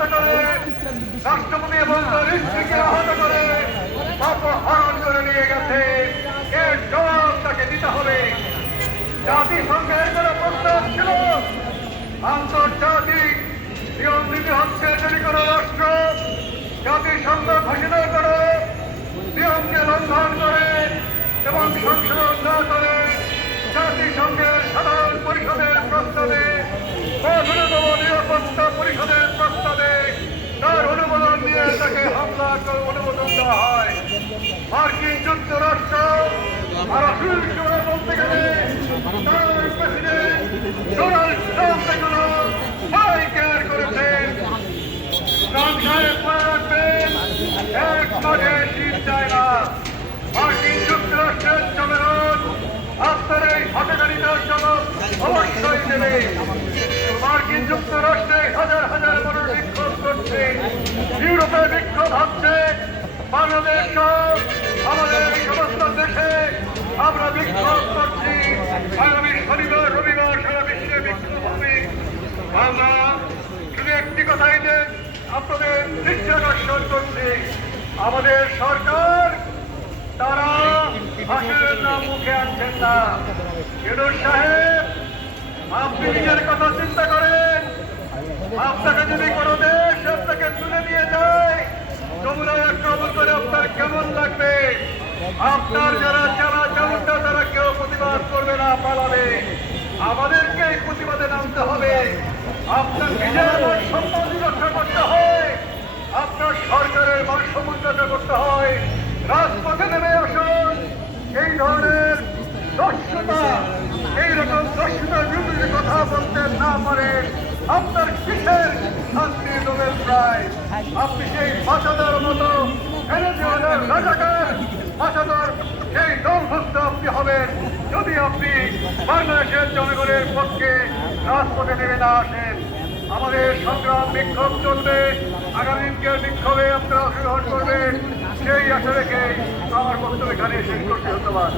আহত করে, রাষ্ট্রপতি এবং তার স্ত্রীকে আহত করে অপহরণ করে নিয়ে গেছে। এর জবাব তাকে দিতে হবে। জাতিসংঘের কোনো প্রস্তাব ছিল? আন্তর্জাতিক নিয়ম নীতি হচ্ছে যদি কোনো রাষ্ট্র জাতিসংঘ ঘোষণা করে নিয়মকে লঙ্ঘন করে এবং সংশোধন না করে জাতিসংঘের সাধারণ পরিষদের প্রস্তাবে ন্যূনতম নিরাপত্তা পরিষদের প্রস্তাবে তার অনুমোদন নিয়ে তাকে হামলা অনুমোদন দেওয়া হয়। মার্কিন যুক্তরাষ্ট্র আর বলতে গেলে তার প্রেসিডেন্ট ডোনাল্ড ট্রাম্প এগুলো কেয়ার করেছেন। সংসারে পড়ে রাখবেন, এক মাঝে শীত যায় না। মার্কিন যুক্তরাষ্ট্রের জনগণ আপনার এই হটকারিতার জবাব অবশ্যই দেবে। মার্কিন যুক্তরাষ্ট্রে হাজার হাজার মানুষ বিক্ষোভ করছে, ইউরোপে বিক্ষোভ হচ্ছে, বাংলাদেশ আমাদের সমস্ত দেশে আমরা বিক্ষোভ করছি। আগামী শনিবার রবিবার সারা বিশ্বে বিক্ষোভ হবে। আমরা শুধু একটি কথাই যে আপনাদের দৃষ্টি আকর্ষণ করছি, আমাদের সরকার তারা ভাষণের নাম মুখে আনছেন না। ইউনূস সাহেব, আপনি নিজের কথা চিন্তা করেন। আপনাকে যদি কোনো দেশ আপনাকে তুলে নিয়ে যায়, যমুনায় আক্রমণ করে আপনার কেমন লাগবে? আপনার যারা চেনা চামুন্ডা তারা কেউ প্রতিবাদ করবে না, পালাবে। আমাদেরকে এই প্রতিবাদে নামতে হবে। আপনার নিজের মান সম্মান রক্ষা করতে হয়, আপনার সরকারের মান সম্মান রক্ষা করতে হয়। রাজপথে নেমে আসুন। এই ধরনের দর্শকতা, এইরকম দর্শকতার বিরুদ্ধে কথা বলতে না পারে আপনার কিসের শান্তি নোবেল প্রাইজ? আপনি সেই বাঁচাদার মতো রাজাকার বাঁচাদার সেই দলভুক্ত আপনি হবেন যদি আপনি বাংলাদেশের জনগণের পক্ষে রাজপথে নেমে না আসেন। আমাদের সংগ্রাম বিক্ষোভ চলবে, আগামী দিনকের বিক্ষোভে আপনারা অংশগ্রহণ করবেন সেই আশা রেখে আমার বক্তব্য এখানে শেষ করতে ধন্যবাদ।